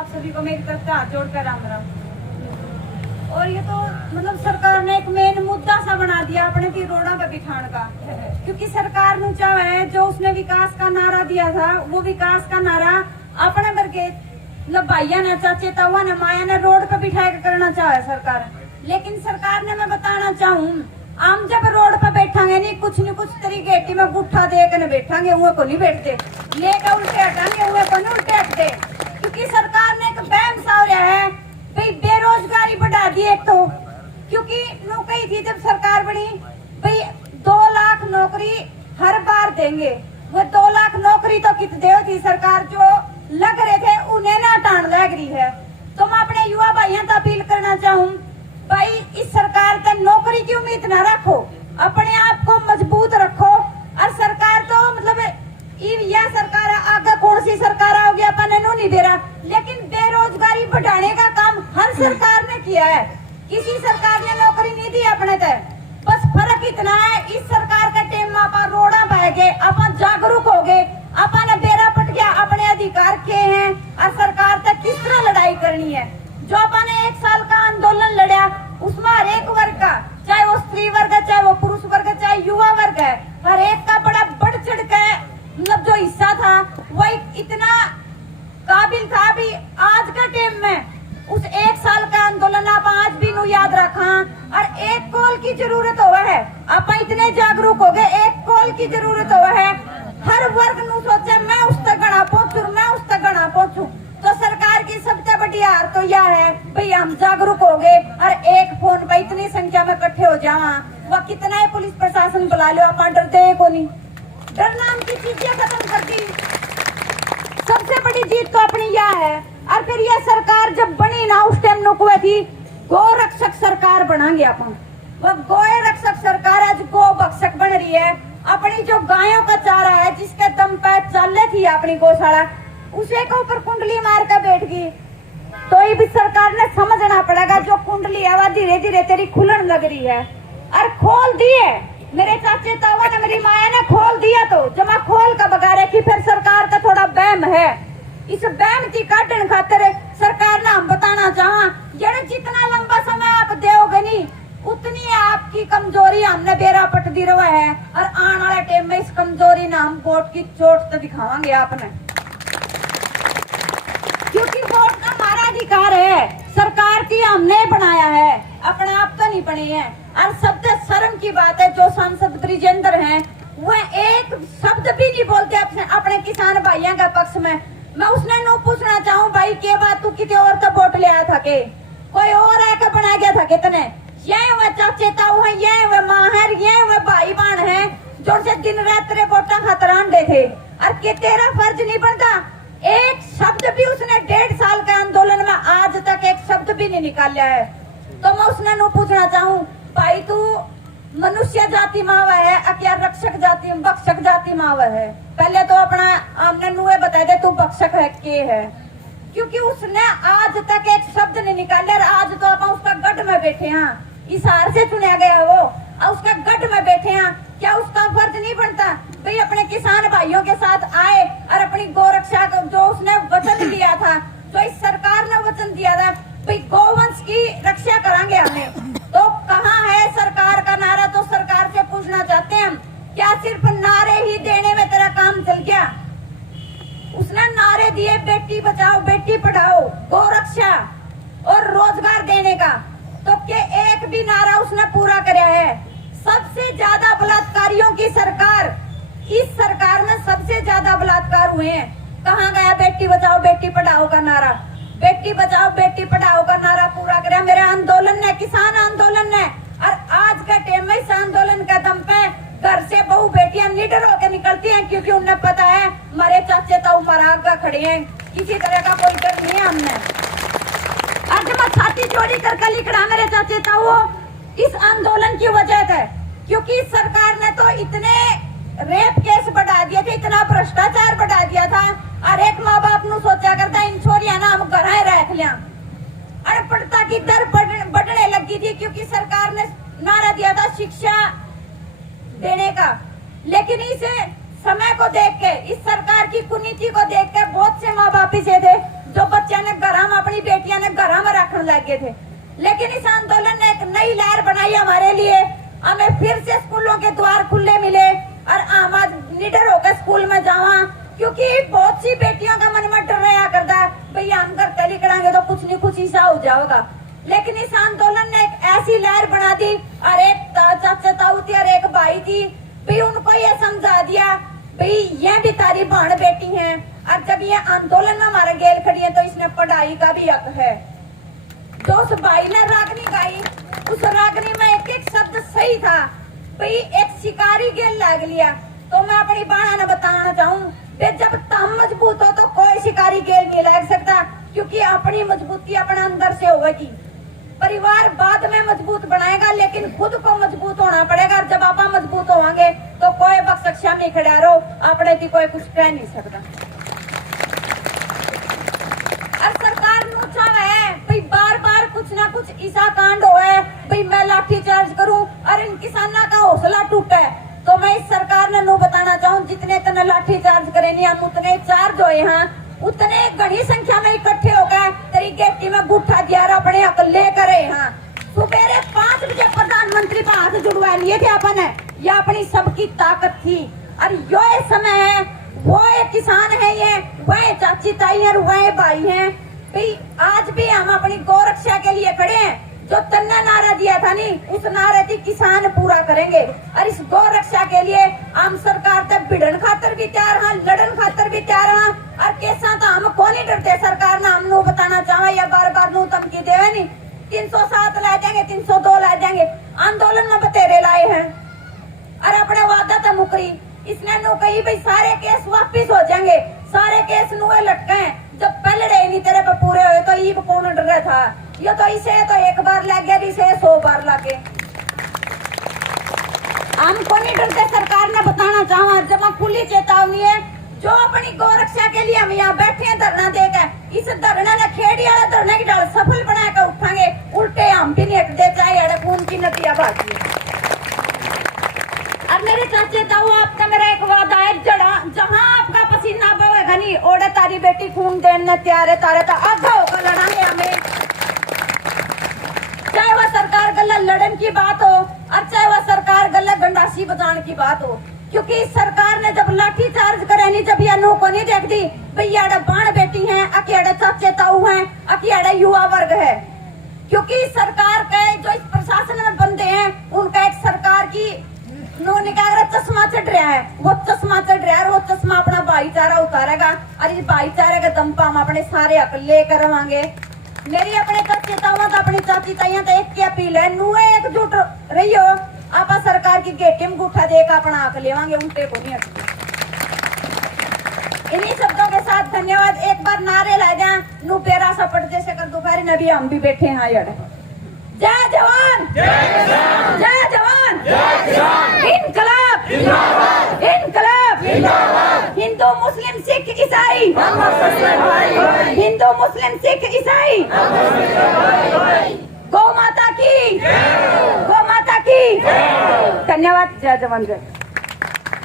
आप सभी को मेरी तरफ से हाथ जोड़कर राम राम। और ये तो मतलब सरकार ने एक मेन मुद्दा सा बना दिया अपने की रोड़ा पे बिठाने का, क्योंकि सरकार ने चाहे है जो उसने विकास का नारा दिया था वो विकास का नारा अपने वर्गे मतलब भाइया ने चाचे तावा ने माया ने रोड पे बिठाए करना चाहे सरकार। लेकिन सरकार ने मैं बताना चाहूँ हम जब रोड पे बैठांगे नहीं कुछ तरीके में गुठा दे के बैठांगे हुए को नहीं बैठते, लेकर उल्टे हटांगे हुए को नहीं उल्टे हटते, क्योंकि सरकार ने एक बैम सा हो रहा है भाई बेरोजगारी बढ़ा दी एक तो, क्योंकि नो कही थी जब सरकार बनी भाई 2 लाख नौकरी हर बार देंगे, वो 2 लाख नौकरी तो कित दे थी सरकार जो लग रहे थे उन्हें ना हटान लग रही है। तो मैं अपने युवा भाइयों से अपील करना चाहूँ भाई इस सरकार से नौकरी की उम्मीद न रखो, अपने आप को मजबूत रखो। और सरकार तो मतलब यह सरकार आगे कौन सी सरकार आओगी अपन नहीं दे रहा, लेकिन बेरोजगारी बढ़ाने का काम हर सरकार ने किया है, किसी सरकार ने नौकरी नहीं दी अपने तक। बस फर्क इतना है इस सरकार के टाइम में अपन रोड़ा बह गए, अपन जागरूक हो गए, अपन बेरा पट गया अपने अधिकार के हैं और सरकार तक किस तरह लड़ाई करनी है। जो अपन ने 1 साल का आंदोलन लड़ा उसमें हर एक वर्ग का, चाहे वो स्त्री वर्ग है, चाहे वो पुरुष वर्ग है, चाहे युवा वर्ग है, हर एक का बड़ा बढ़ चढ़ के मतलब जो हिस्सा था वो इतना काबिल था भी आज का टाइम में उस 1 साल का आंदोलन आप आज भी नु याद रखा। और एक कॉल की जरूरत हुआ है, आप इतने जागरूक हो गए, एक कॉल की जरूरत हुआ है, हर वर्ग नु सोचे मैं उस तक गणा पहुंचू, मैं उस तक गणा पहुंचू। तो सरकार की सबसे बड़ी हार तो यह है भाई हम जागरूक हो गए और एक फोन पर इतनी संख्या में इकट्ठे हो जावा, वह कितना ही पुलिस प्रशासन बुला लो आप डरते को नहीं, डर नाम की चीजें खत्म कर दी। सबसे बड़ी जीत तो अपनी यह है। और फिर यह सरकार जब बनी ना उस टाइम नुकुए थी गौ रक्षक सरकार बनाएंगे अपन, वह गौ रक्षक सरकार आज गौ भक्षक बन रही है। अपनी जो गायों का चारा है जिसके दम पे चल थी अपनी गौशाला उसे के ऊपर कुंडली मार कर बैठ गई। तो ये भी सरकार ने समझना पड़ेगा जो कुंडली है वह धीरे धीरे तेरी खुलन लग रही है। और खोल दिए मेरे चाचे तावा ने मेरी माया ने खोल दिया, तो जमा खोल का बगारे की फिर सरकार का थोड़ा बैम है। इस बैम की काटन खातिर सरकार ने हम बताना चाहा जड़ जितना लंबा समय आप दोगे नहीं उतनी आपकी कमजोरी हमने बेरा पट दी रहा है। और आने वाले टाइम में इस कमजोरी ना हम वोट की चोट तो दिखावांगे आपने, क्योंकि वोट का हमारा अधिकार है, सरकार की हमने बनाया है, अपने आप तो नहीं बने हैं। और सबसे शर्म की बात है जो सांसद ब्रिजेंद्र हैं वह एक शब्द भी नहीं बोलते अपने किसान भाइयों के पक्ष में। मैं उसने नो पूछना चाहूँ भाई के बात तू कितने और तो वोट ले आया था के कोई और आकर बना गया था कितने, ये वह चाचे ताऊ है, ये वह माँ है, ये वह भाई बहन है जो से दिन रात तेरे वोटा खातर आंडे थे। और के तेरा फर्ज नहीं बनता एक शब्द भी उसने 1.5 साल के आंदोलन में आज तक एक शब्द भी नहीं निकाला है। तो मैं उसने नु पूछना चाहूँ भाई तू मनुष्य जाति मावा है क्या रक्षक जाति भक्षक जाति मावा है, पहले तो अपना हमने नुए बता दे तू भक्षक है के है, क्योंकि उसने आज तक एक शब्द नहीं निकाला। और आज तो अपन उसका गढ़ में बैठे हैं, इस हार से चुना गया वो और उसका गढ़ में बैठे हैं, क्या उसका फर्ज नहीं बनता भाई अपने किसान भाइयों के साथ आए और अपनी गौ रक्षा जो उसने वचन दिया था, जो इस सरकार ने वचन दिया था भाई गौवंश की रक्षा करांगे हमें, तो कहाँ है सरकार का नारा। तो सरकार से पूछना चाहते हैं क्या सिर्फ नारे ही देने में तेरा काम चल गया। उसने नारे दिए बेटी बचाओ बेटी पढ़ाओ गौ रक्षा और रोजगार देने का, तो क्या एक भी नारा उसने पूरा कराया है। सबसे ज्यादा बलात्कारियों की सरकार, इस सरकार में सबसे ज्यादा बलात्कार हुए हैं। कहाँ गया बेटी बचाओ बेटी पढ़ाओ का नारा, बेटी बचाओ बेटी पढ़ाओ का नारा पूरा कराया मेरे आंदोलन ने, किसान आंदोलन ने। और आज के टाइम में इस आंदोलन का दम पे घर से बहु बेटियां निडर होकर निकलती हैं, क्योंकि उन्हें पता है हमारे चाचे ताऊ मराग का खड़े हैं, किसी तरह का कोई डर नहीं है हमने। आज मैं छाती जोड़ी करके लिख रहा मेरे चाचे ताऊ इस आंदोलन की वजह है, क्योंकि सरकार ने तो इतने रेप केस बढ़ा दिए थे, इतना भ्रष्टाचार बढ़ा दिया था। और एक माँ बाप नु सोचा करता इन छोरिया ना हम घर रख लिया, अनपढ़ता की दर बढ़ने लगी थी, क्योंकि सरकार ने नारा दिया था शिक्षा देने का। लेकिन इस समय को देख के, इस सरकार की कुनीति को देख के बहुत से माँ बाप ऐसे थे जो बच्चे ने घर में अपनी बेटियां ने घर में रखने लगे थे। लेकिन इस आंदोलन ने एक नई लहर बनाई हमारे लिए। हमें फिर से स्कूलों के द्वार खुले मिले और हम आज निडर होकर स्कूल में जावा, क्योंकि बहुत सी बेटियों का मन में डर रहा करता है भैया हम घर कली कराएंगे तो कुछ नहीं कुछ ऐसा हो जाएगा। लेकिन इस आंदोलन ने एक ऐसी लहर बना दी और एक चाचा ताऊ थी और एक भाई थी भी, उनको ये समझा दिया भाई ये भी तारी बहन बेटी है और जब ये आंदोलन में हमारे गेल खड़ी है तो इसने पढ़ाई का भी हक है। जो उस भाई ने रागनी गाई, उस रागनी में एक एक शब्द सही था भाई। एक शिकारी गेल लाग लिया तो मैं अपनी बहन ने बताना चाहूँ जब तम मजबूत हो तो कोई शिकारी गेल नहीं लग सकता, क्योंकि अपनी मजबूती अपने अंदर से होगी। परिवार बाद में मजबूत बनाएगा लेकिन खुद को मजबूत होना पड़ेगा। जब आप मजबूत होंगे तो कोई बख्श सक्षम नहीं खड़ा रहो, अपने थी कोई कुछ कह नहीं सकता। और सरकार नु चाहे भाई बार बार कुछ ना कुछ ऐसा कांड हो है भाई मैं लाठी चार्ज करूं और इन किसानों का हौसला टूटे, तो मैं इस सरकार ने नो बताना चाहूँ जितने तने लाठी चार्ज करे नहीं हम उतने चार्ज होए हैं, उतने घनी संख्या में इकट्ठे हो गए तेरी गेटी में गुठा दिया अपने हक ले करे। हाँ सुबेरे 5 बजे प्रधानमंत्री का हाथ जुड़वा लिए थे अपन है, यह अपनी सबकी ताकत थी। और यो समय है, वो एक किसान है, ये वह चाची ताई है, वह भाई है भाई। आज भी हम अपनी गौ रक्षा के लिए खड़े हैं। जो तन्ना नारा दिया था नहीं, उस नारे की किसान पूरा करेंगे। और इस गौ रक्षा के लिए हम सरकार तक भिड़न खातर भी तैयार हैं, लड़न खातर भी तैयार हैं। और कैसा तो हम को नहीं डरते, सरकार ने हमने बताना चाहे या बार बार नो धमकी देवे नहीं। 307 ला देंगे, 302 ला देंगे, आंदोलन में बतेरे लाए हैं और अपने वादा तो मुकरी। इसने नो कही भाई सारे केस वापिस हो जाएंगे, सारे केस नुए लटके। जब पहले नहीं तेरे पे पूरे हुए तो ये कौन डर रहा था, ये तो इसे तो एक बार लग गया, इसे 100 बार लगे। हमको नहीं डरते, सरकार ने बताना चाहूँ जब खुली चेतावनी है। जो अपनी गौ रक्षा के लिए हम यहाँ बैठे हैं धरना देकर, इस धरना ने खेड़ी वाला धरने की डाल सफल बनाकर उठाएंगे। उल्टे हम भी नहीं हटते चाहे खून की नदियाँ भागी। और मेरे चाचे ताऊ आपका मेरा एक वादा है, जहाँ आपका पसीना बहेगा नहीं ओढ़े तारी बेटी खून देने तैयार है, तारे तो आधा होकर लड़ाएंगे हमें। चाहे वह सरकार गला लड़न की बात हो और चाहे वह सरकार गला गंडासी बचाने की बात हो, क्योंकि सरकार ने जब लाठी चार्ज करे नहीं, जब यह नो को नहीं देख दी भैया बाण बेटी है, अकेड़े चाचे ताऊ है, अकेड़े युवा वर्ग है। क्योंकि सरकार के जो इस प्रशासन में बंदे हैं उनका एक सरकार की चश्मा चढ़ रहा है, वो चश्मा चढ़ रहा है, वो चश्मा अपना भाईचारा उतारेगा और इस भाईचारे के दम पर हम अपने सारे हक लेकर आवांगे। मेरी अपने चाचे ताऊ अपनी चाची ताइयां तो एक की अपील है, नुए एकजुट रही हो, आप सरकार की गेटी में गुठा देकर अपना हक लेवांगे, उल्टे को नहीं हटते। इन्हीं शब्दों के साथ धन्यवाद। एक बार नारे ला जा नू पेरा सा पट जैसे कर दोपहर नबी हम भी बैठे हैं यार। जय जवान, जय जवान, इनकलाब, इनकलाब, हिंदू मुस्लिम सिख ईसाई, हिंदू मुस्लिम सिख ईसाई, गौ माता की, गौ माता की। धन्यवाद। जय जवान, जय